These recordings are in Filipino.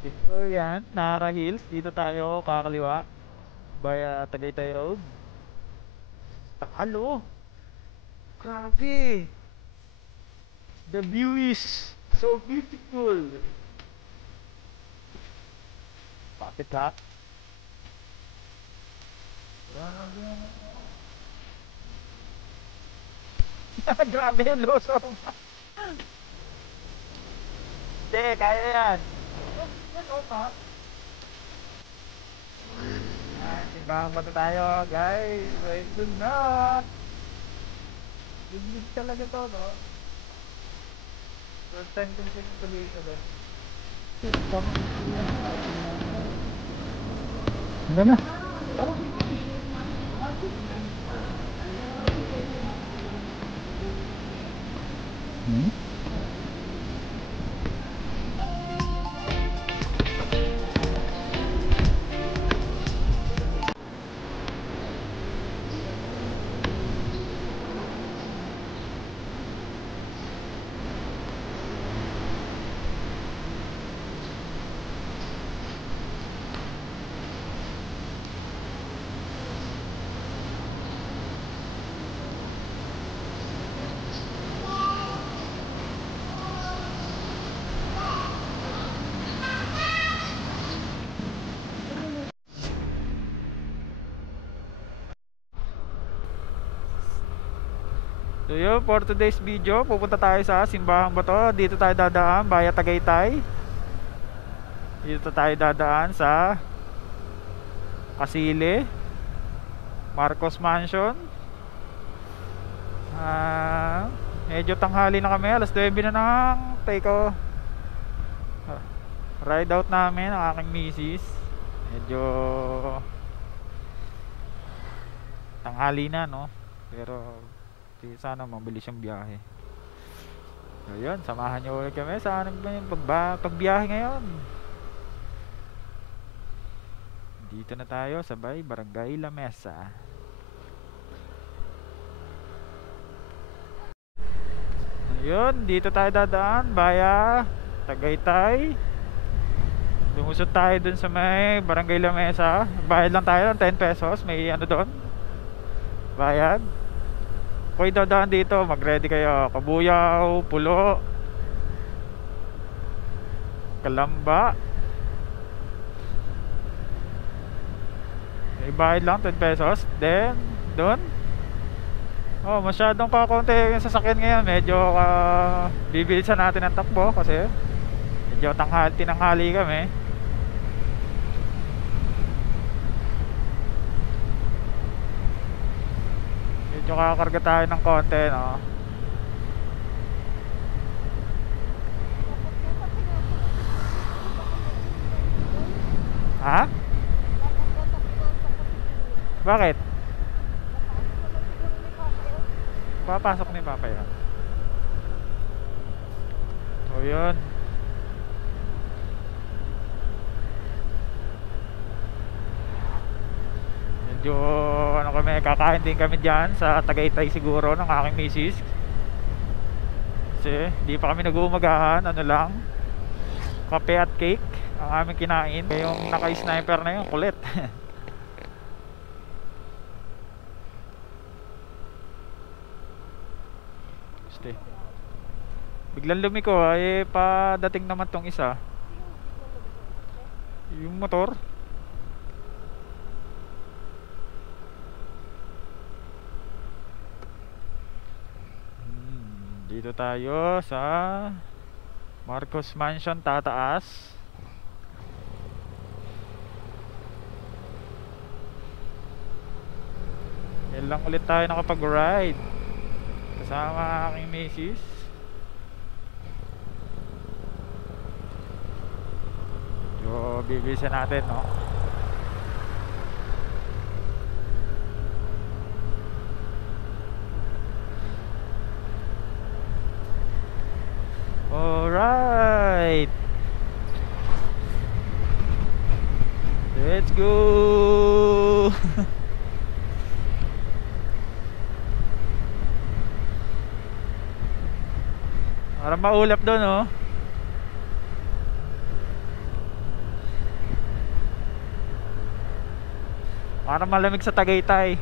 Dito yan, Nara Hills. Dito tayo kakaliwa. Baya Tagaytay Road. Takalo. Grabe. The view is so beautiful. Bakit ha? Grabe. Grabe yung losong. Hindi, kaya yan. Yan o pa. Simbahan pa tayo, guys. Wait, dun na. Good talaga to, no? First time kong tuloy ito, guys. Ano na? Hmm? So yun, for today's video, pupunta tayo sa Simbahang Bato. Dito tayo dadaan, Baya Tagaytay. Dito tayo dadaan sa Kasile, Marcos Mansion. Medyo tanghali na kami, alas 9 na ng ride out namin ang aking misis. Medyo tanghali na, no? Pero sana mabilis yung biyahe. So yun, samahan nyo ulit kami sa pagbiyahe ngayon. Dito na tayo sa Barangay La Mesa. Ayun, dito tayo dadaan, Baya Tagaytay. Lumusot tayo dun sa may Barangay La Mesa. Bayad lang tayo ng 10 pesos. May ano doon, bayad. Kung dadaan dito, mag-ready kayo. Kabuyaw, pulo, kalamba. May bayad lang 10 pesos. Then doon, masyadong kakonti yung sasakyan ngayon. Medyo bibilisan natin ang takbo kasi medyo tinanghali kami. Medyo kakarga tayo ng konti, no? Ha? Bakit? Papasok ni Papa yan. So yun, medyo kami, kakain din kami dyan sa Tagaytay siguro ng aking misis. Kasi di pa kami nag-uumagahan. Ano lang, kape at cake ang aming kinain. Yung naka-sniper na yun, kulit. Stay. Biglang lumiko, padating naman tong isa, yung motor. Dito tayo sa Marcos Mansion, tataas. Yan lang ulit tayo nakapag-ride kasama aking misis. So bibilisan natin, no? Alright, let's go. Para maulap doon, oh. Para malamig sa Tagaytay.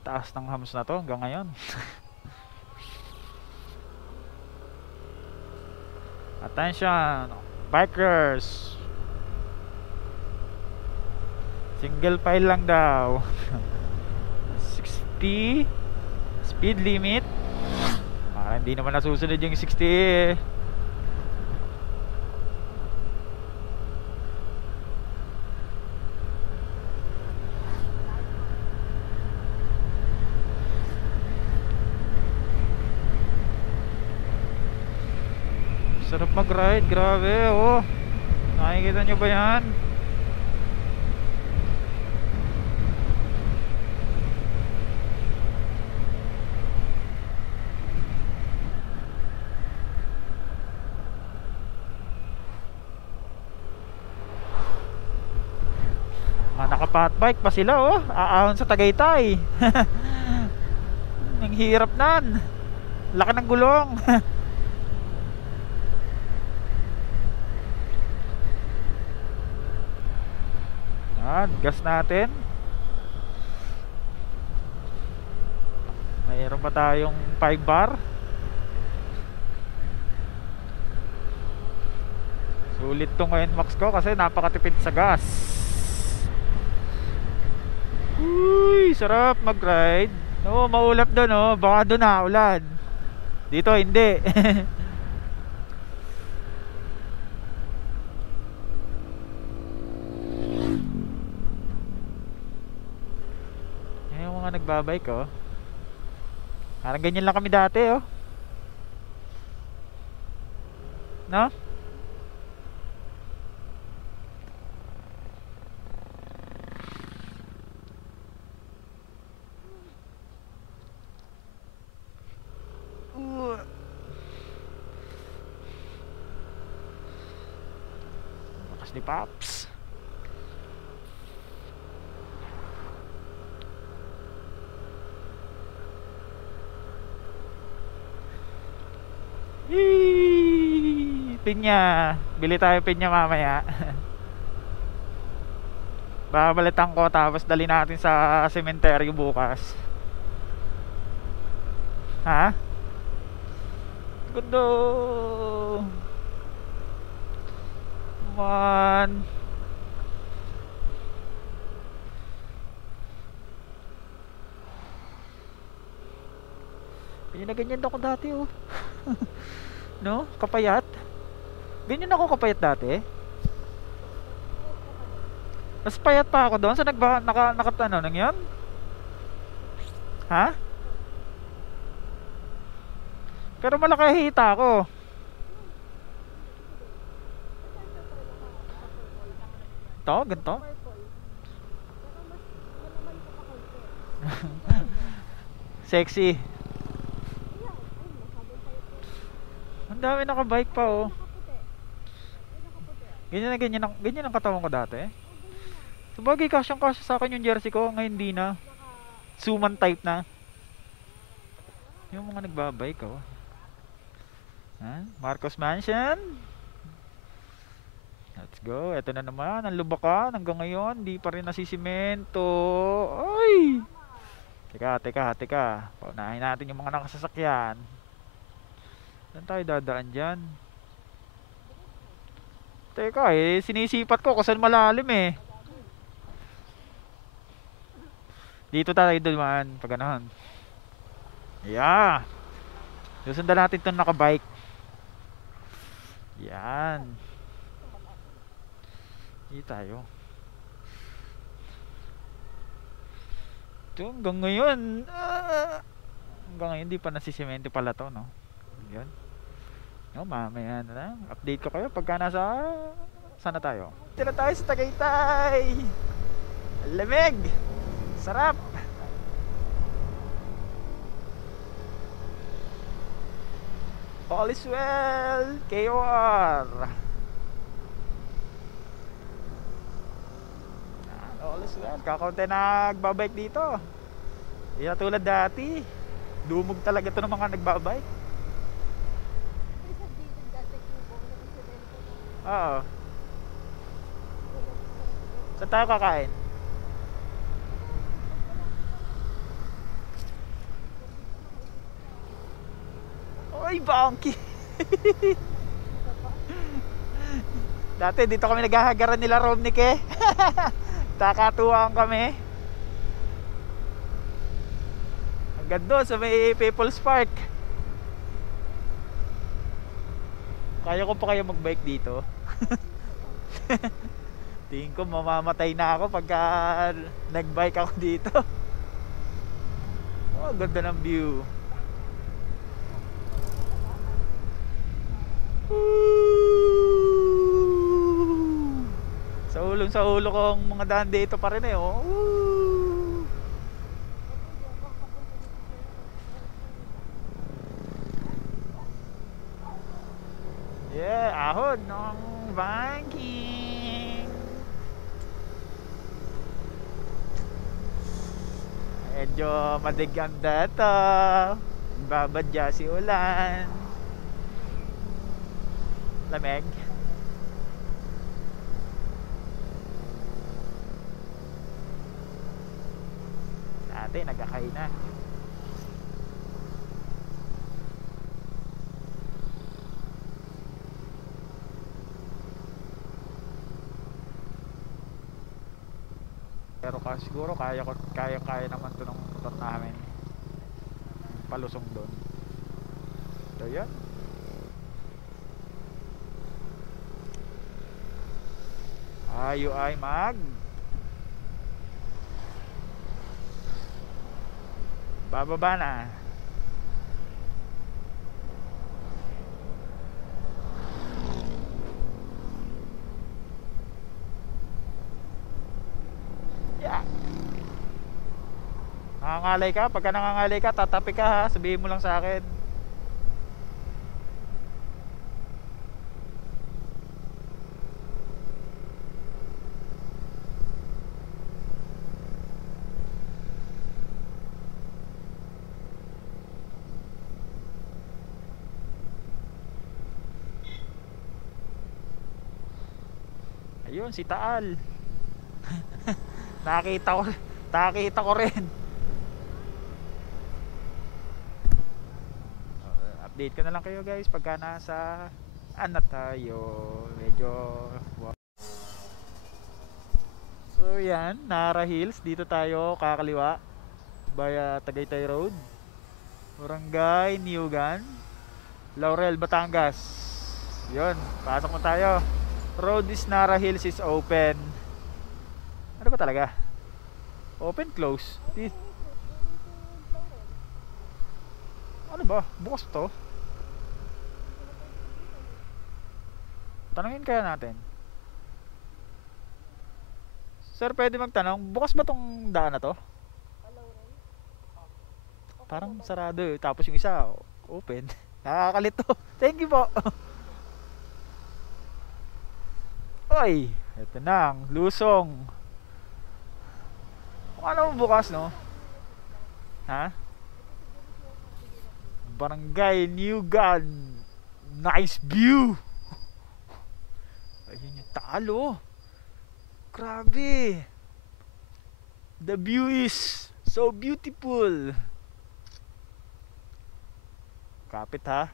Taas ng hams na to hanggang ngayon. Attention bikers, single file lang daw. 60 speed limit. Hindi naman nasusunod yung 60. Sarap mag-ride, grabe, oh. Nakikita nyo ba yan? Naka-fat bike pa sila, oh. Aahon sa Tagaytay. Ang hirap nan. Laki ng gulong. Gas natin. Mayroon pa tayong 5 bar. Sulit tong NMAX ko kasi napakatipid sa gas. Uy, sarap mag-ride. No, maulap doon, oh. Baka doon na ulan. Dito hindi. Nagbabike, oh. Parang ganyan lang kami dati, oh. No? Lakas ni Pops. Pinya. Bili tayo pinya mamaya. Babalitan ko tapos dali natin sa sementeryo bukas. Ha? Gundo. Man. Ganyan ako dati, oh. No? Kapayat. Ganyan ako kapayat dati. Mas payat pa ako doon sa nakatanong nang yan. Ha? Pero malaki hita ako. Ito, ganito. Sexy. Ang dami nakabike pa, oh. Ganyan ang katawan ko dati. Sabagay, kasyang-kasya sa akin yung jersey ko. Ngayon di na. Suman type na. Yung mga nagbabike, oh. Ha? Marcos Mansion. Let's go. Ito na naman. Ang lubakan. Hanggang ngayon, di pa rin nasisimento. Ay! Teka. Paunahin natin yung mga nakasasakyan. Saan tayo dadaan dyan? Teka, sinisipat ko kung saan malalim, eh. Dito tayo dumaan pag gano'n. Yeah. Susundan natin itong nakabike. Yan. Dito tayo. Ito hanggang ngayon. Hanggang ngayon di pa nasisemento pala to, no? Yan. No, mamaya na lang. Update ko kayo pagka nasa Sana tayo. Tira tayo sa Tagaytay. Lamig. Sarap. All is well. KOR. All is well. Kakaunti nagbabike dito. Hindi na tulad dati. Dumog talaga ito ng mga nagbabike. Oo. Saan tayo kakain? Oy, Bonky! Dati dito kami naghahagaran nila Romnick eh. Takatuwang kami. Hanggang doon sa may People's Park. Kaya ko pa kayo magbike dito. Tingin ko mamamatay na ako pagka nagbike ako dito. Oh, ganda ng view. Sa ulo kong mga daan dito pa rin eh. Oh. Yeah, ahon ng banking. Medyo madigang data. Babadya si ulan. Lamig. Dati nagkakay na. Pero siguro kaya naman to ng motor namin. Palusong doon. So yan. UI mag bababa na. Yeah. Nangangalay ka? Pagka nangangalay ka, tatapi ka ha. Sabihin mo lang sa akin. Ayun, si Taal. nakita ko rin. Update ko na lang kayo guys pagka nasa ano tayo. Medyo so yan, Nara Hills. Dito tayo kakaliwa via Tagaytay Road, Barangay Niugan, Laurel, Batangas. Yun, pasok na tayo. Road is Nara Hills is open. Ano ba talaga? Open, close. Ano ba? Bukas to? Tanungin kaya natin. Sir, pwede magtanong, bukas ba tong daan na to? Parang sarado eh. Tapos yung isa, open. Nakakalito. Thank you po. Oy, eto na ang lusong. Ano bukas no? Ha? Barangay Niugan. Nice view. Ayun yung talo. Grabe. The view is so beautiful. Kapit ha.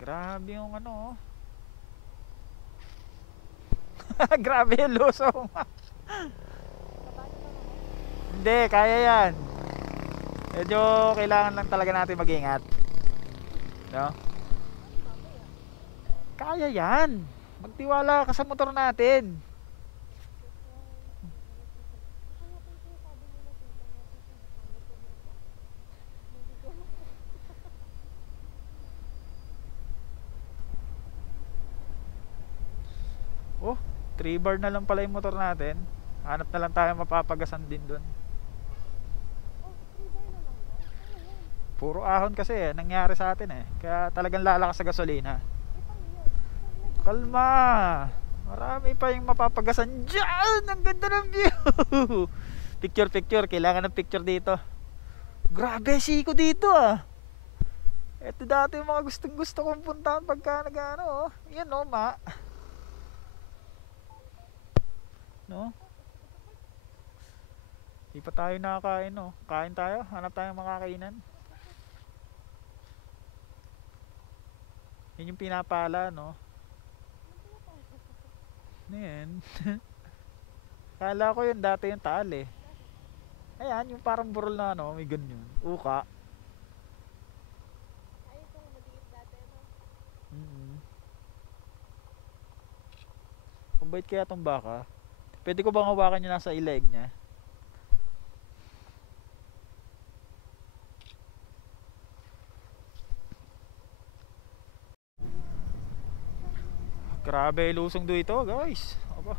Grabe yung ano. Grabe yung lusong. Hindi, kaya yan. Medyo kailangan lang talaga natin mag-ingat. No? Kaya yan. Magtiwala ka sa motor natin. 3 bar na lang pala yung motor natin. Hanap na lang tayo mapapagasan din dun. Puro ahon kasi nangyari sa atin kaya talagang lalakas sa gasolina. Kalma. Marami pa yung mapapagasan dyan. Ang ganda ng view. Picture. Kailangan ng picture dito. Grabe, siko dito Ito dati yung mga gustong gusto kong puntahan pagka nag-ano Yan no? Di pa tayo nakakain Kain tayo, hanap tayong makakainan. Yun yung pinapala Yan. Kala ko yun dati yung taal Ayan, yung parang burol na may ganyan. Uka. Ay, itong maliit dati Kumbait kaya tong baka. Pwede ko bang hawakan yung nasa ileg niya? Grabe, lusong dito guys. Aba.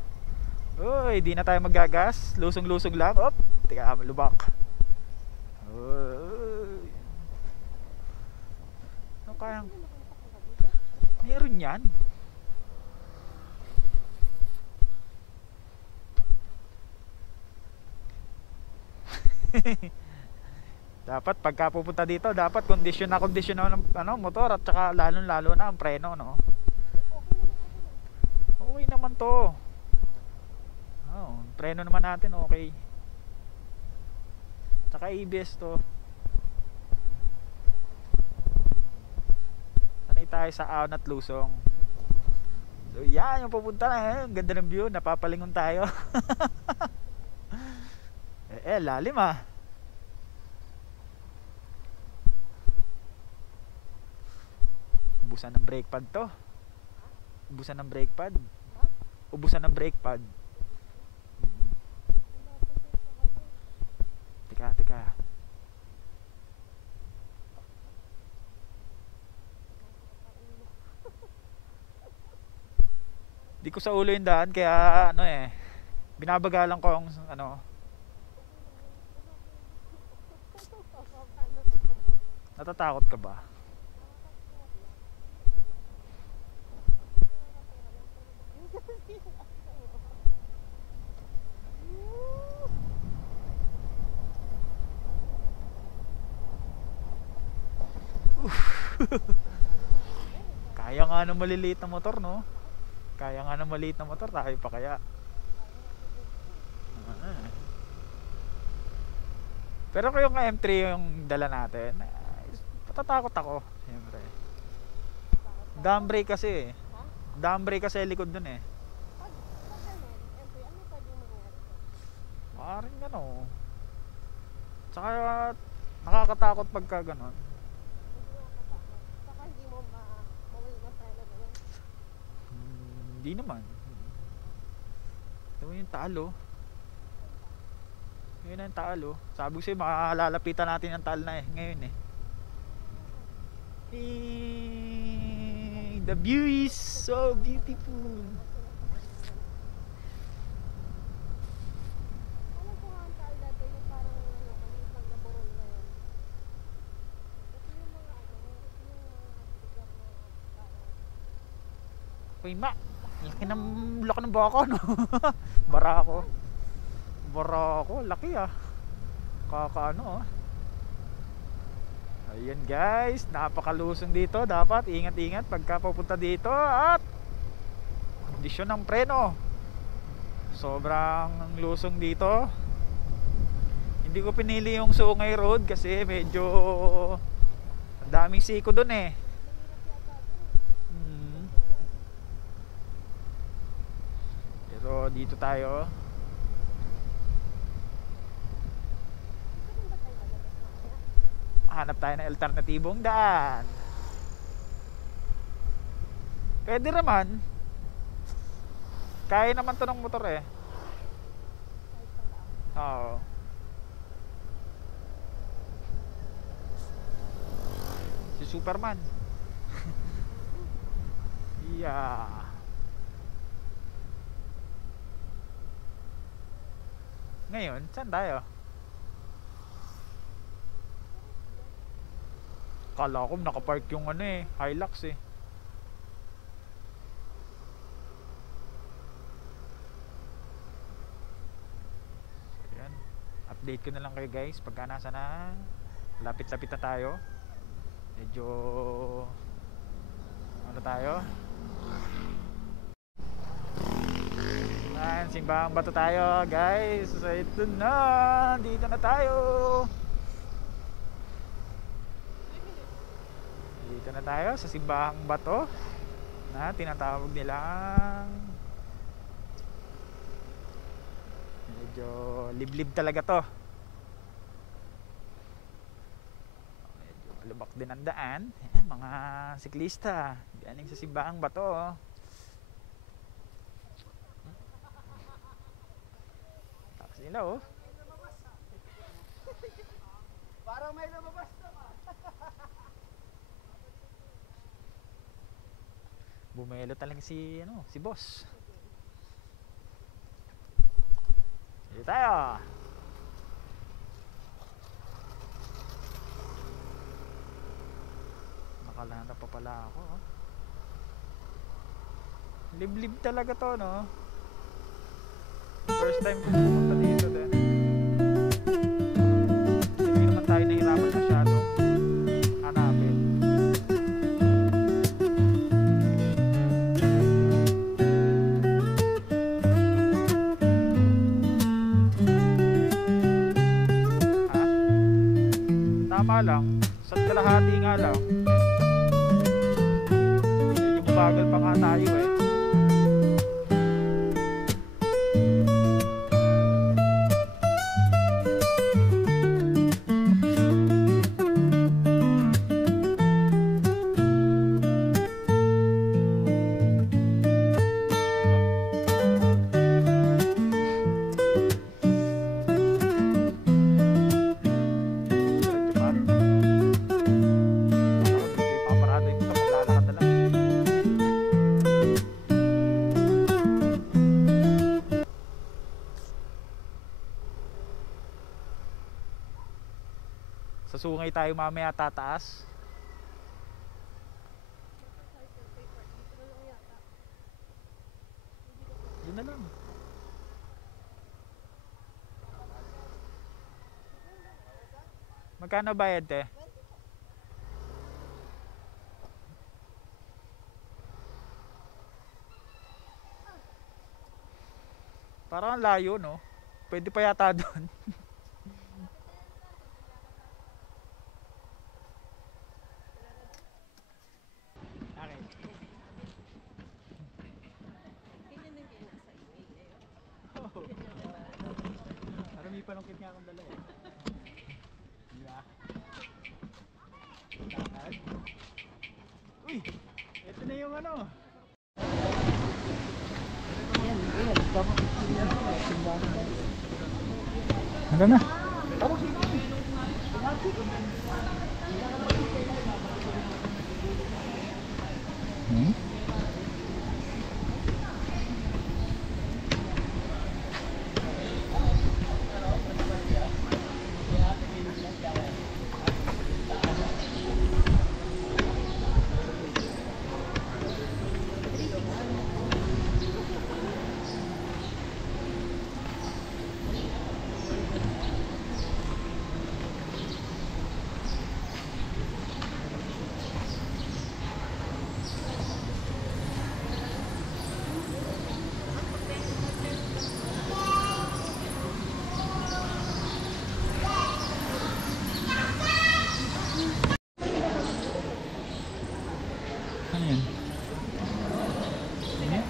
Uy, di na tayo magagas. Lusong-lusong lang. Op, tika, lubak. Uy. Ano kayang? Meron yan. Dapat pagka pupunta dito, dapat kondisyon na ng motor at saka lalo na ang preno Okay naman to. Preno naman natin okay. Tsaka ABS to. Sanay tayo sa ahon at lusong. So yan yung pupunta na Ang ganda ng view, napapalingon tayo. Lalim Ubusan ng brake pad to. Ubusan ng brake pad. Teka. Di ko sa ulo yung daan kaya binabagalan ko ang Natatakot ka ba? Kaya nga ng maliliit na motor tayo pa kaya. Pero kung yung M3 yung dala natin, matatakot ako siyempre. Dam brake kasi likod dun Parang Tsaka nakakatakot pagka ganon. Saka hindi mo mawala ng preno gano'n. Hindi naman. Ito yung taal Yun ang taal Sabi ko sa'yo makalalapitan natin ang taal na ngayon The view is so beautiful. Alam ko nga ang taal dati yung parang maliit lang na burol na yun. Ito yung mga lugar na parang Uy laki ng baka Barako, laki Kakaano Ayan guys, napakalusong dito. Dapat ingat-ingat pagka pupunta dito. At kondisyon ng preno, sobrang lusong dito. Hindi ko pinili yung Sungay Road kasi medyo daming siko dun Pero dito tayo. Hanap tayo ng alternatibong daan. Pwede naman. Kaya naman to ng motor Oo. Si Superman. Yeah. Ngayon, saan tayo? Kala ko nakapark yung ano eh, Hilux eh. So, yan. Update ko na lang kayo guys pagka nasa na. Lapit-lapit na tayo. Medyo ano tayo? Simbahang Bato tayo guys. So ito na, dito na tayo. Dito na tayo sa Simbahang Bato na tinatawag nilang medyo liblib talaga to. Medyo malubak din ang daan. Ayan, mga siklista galing sa Simbahang Bato. Sila oh. Parang may lumabas na ka. Bumelo talaga si ano, si boss. Dito tayo. Nakalanda pa pala ako oh. Liblib talaga to no. First time ko pumunta dito din. Hindi naman tayo nahirapan masyado hanapin. Ha? Tama lang. Sa kalahati nga lang. Medyo mabagal pa nga tayo eh. Sa sungay tayo mamaya tataas. Yun na lang. Magkano bayad te? Parang ang layo no. Pwede pa yata doon. Parang may panungkit nga akong dala eh. Diba? Lakad. Uy! Ito na yung ano. Ano na? Hmm? Ano yan? Ano yan?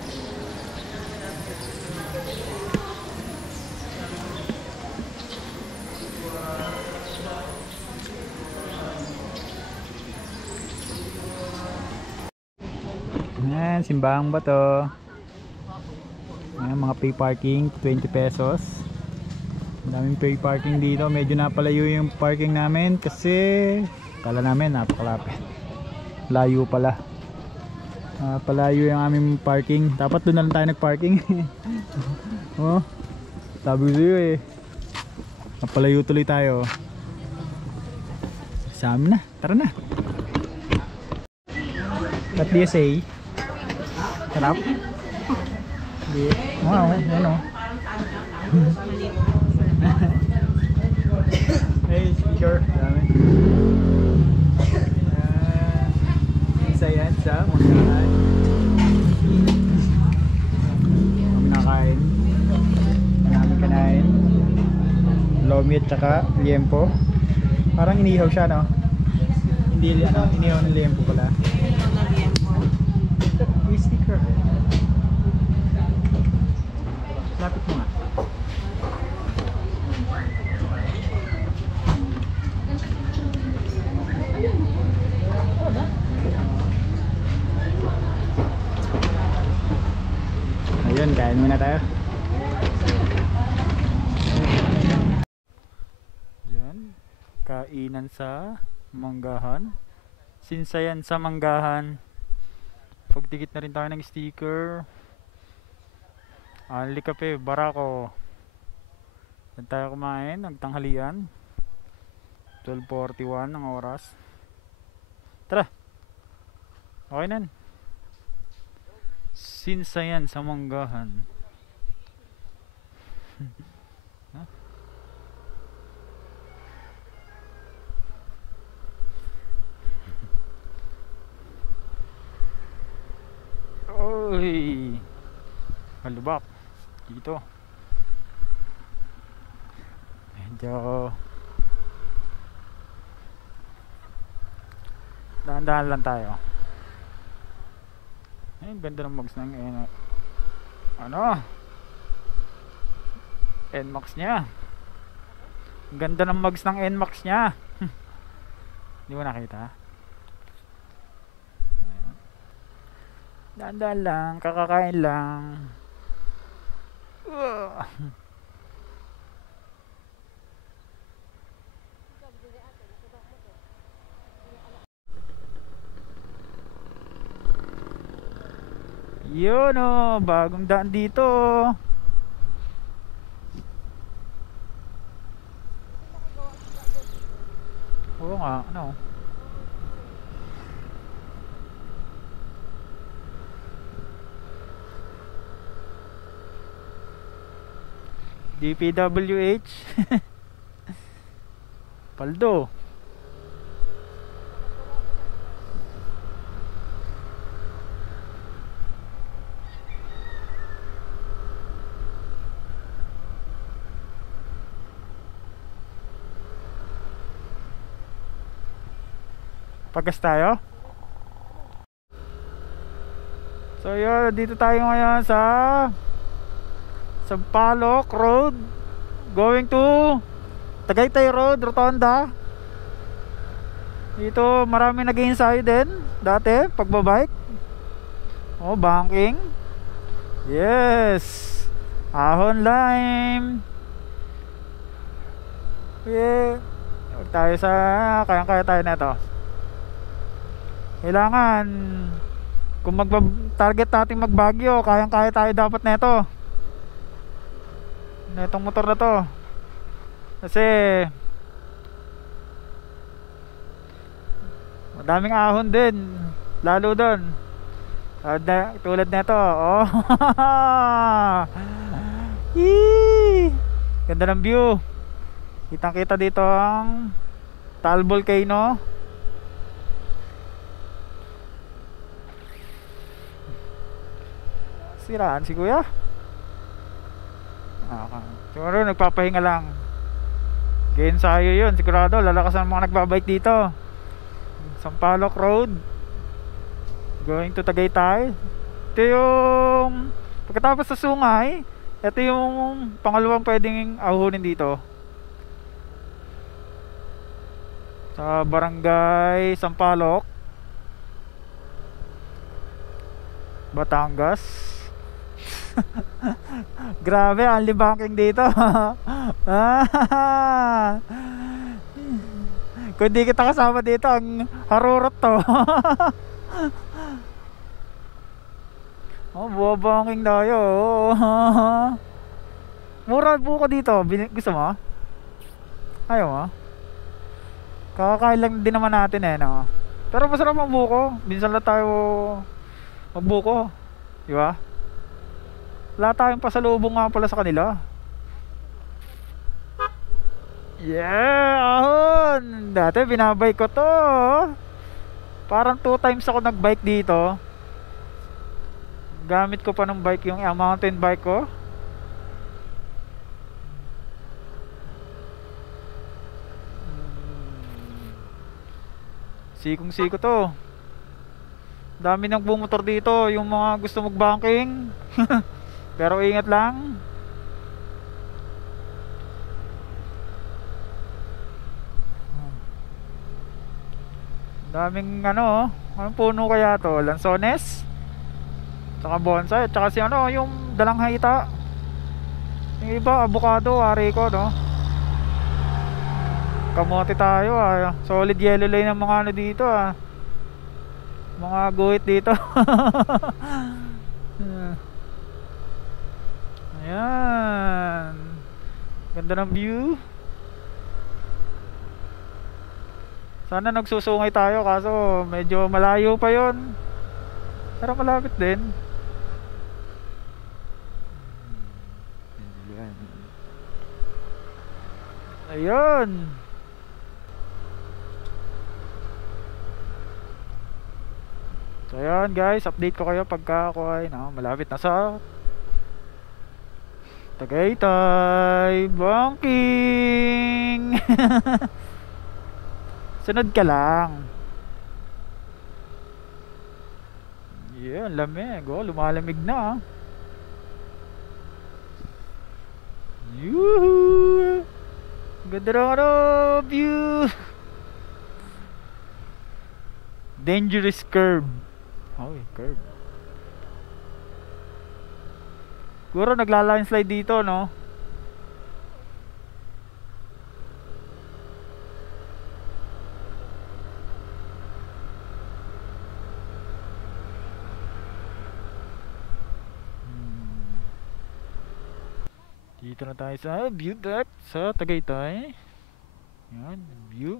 Ayan, Simbahang Bato. Ayan, mga pay parking, 20 pesos. Ang daming pay parking dito. Medyo napalayo yung parking namin kasi kala namin napakalapit. Layo pala. Palayo yung aming parking. Dapat doon na lang tayo nagparking. Oh, sabi ko sa'yo eh. Napalayo tuloy tayo. Sa amin na, tara na. What do you say? Sarap? Hindi. Wow, yan o. Hey, speaker. Dami. Isa yan sa manggahan. Kami nakain. Marami kanain. Lomi at saka liempo. Parang inihaw siya, no? Hindi, ano, inihaw ng liempo pala. Hey, speaker. Lapit mo nga. Ayun, kain muna tayo. Yan, kainan sa manggahan. Sinsayan sa manggahan. Pagdikit na rin tayo ng sticker. Ali kape, barako. Yan tayo kumain, nagtanghalian. 12:41 ang oras. Tara. Okay na. Sinsayan sa manggahan. Huh? Oy. Malubak dito. Medyo dahan-dahan lang tayo. Ay, ganda ng mags ng ano? NMAX nya. Ganda ng mags ng NMAX nya. Hindi mo nakita? Ayan. Dahan-dahan lang, kakakain lang. Yun o, bagong daan dito. Oo nga, ano? DPWH. Paldo. Pagas tayo. So yun, dito tayo ngayon sa Sampaloc Road, going to Tagaytay Road, Rotonda. Dito marami nag-ensayo din dati pagbabike. Oh, banking. Yes. Ahon lime. Yeah. Huwag tayo sa kayang-kaya tayo na ito. Kailangan kung target natin magbagyo, kayang-kaya tayo dapat nito. Netong motor na to. Kasi madaming ahon din, lalo doon. Tulad nito. Oh. Yee! Ganda ng view. Kitang-kita dito ang Taal Volcano. Siraan si kuya. Siguro nagpapahinga lang. Ensayo yun, sigurado lalakas ang mga nagbabike dito. Sampaloc Road, going to Tagaytay. Ito yung pagkatapos sa Sungay. Ito yung pangalawang pwedeng ahunin dito sa Barangay Sampaloc, Batangas. Grabe, only banking dito. Kung di kita kasama dito, ang harurot to. Oh, buwa banking tayo. Mura buko dito. Gusto mo? Ayaw mo? Kakakain lang din naman natin eh, no? Pero masarap ang buko. Minsan lang tayo magbuko. Di ba? Wala tayong pasalubong nga pala sa kanila. Yeah! Ahon! Dati binabike ko to. Parang 2 times ako nagbike dito. Gamit ko pa ng bike yung mountain bike ko. Sikong siko to. Dami nang bumotor dito, yung mga gusto mag-banking. Pero ingat lang. Daming ano, anong puno kaya to? Lansones? Tsaka bonsai, tsaka si ano, yung dalanghita. Yung iba, avocado, hariko, no? Kamote tayo ah. Solid yellow lane ng mga ano dito ah. Mga guhit dito. Ayan. Ganda ng view. Sana nagsusungay tayo kaso medyo malayo pa yon. Pero malapit din. Ayun. So ayan guys, update ko kayo pagka ako ay malapit na sa Tagaytay Banking. Sunod ka lang. Yeah, lamig. Oh, lumalamig na. Yuhu! Ganda ng ano, view. Dangerous curve. Oh, curve. Siguro nagla-landslide dito, no? Dito na tayo sa view deck sa Tagaytay. Yan, view.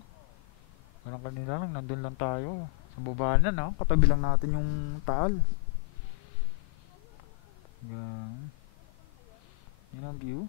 Parang kanina lang, nandun lang tayo. Sa baba na, no? Katabi lang natin yung Taal. Yan. Yan ang view.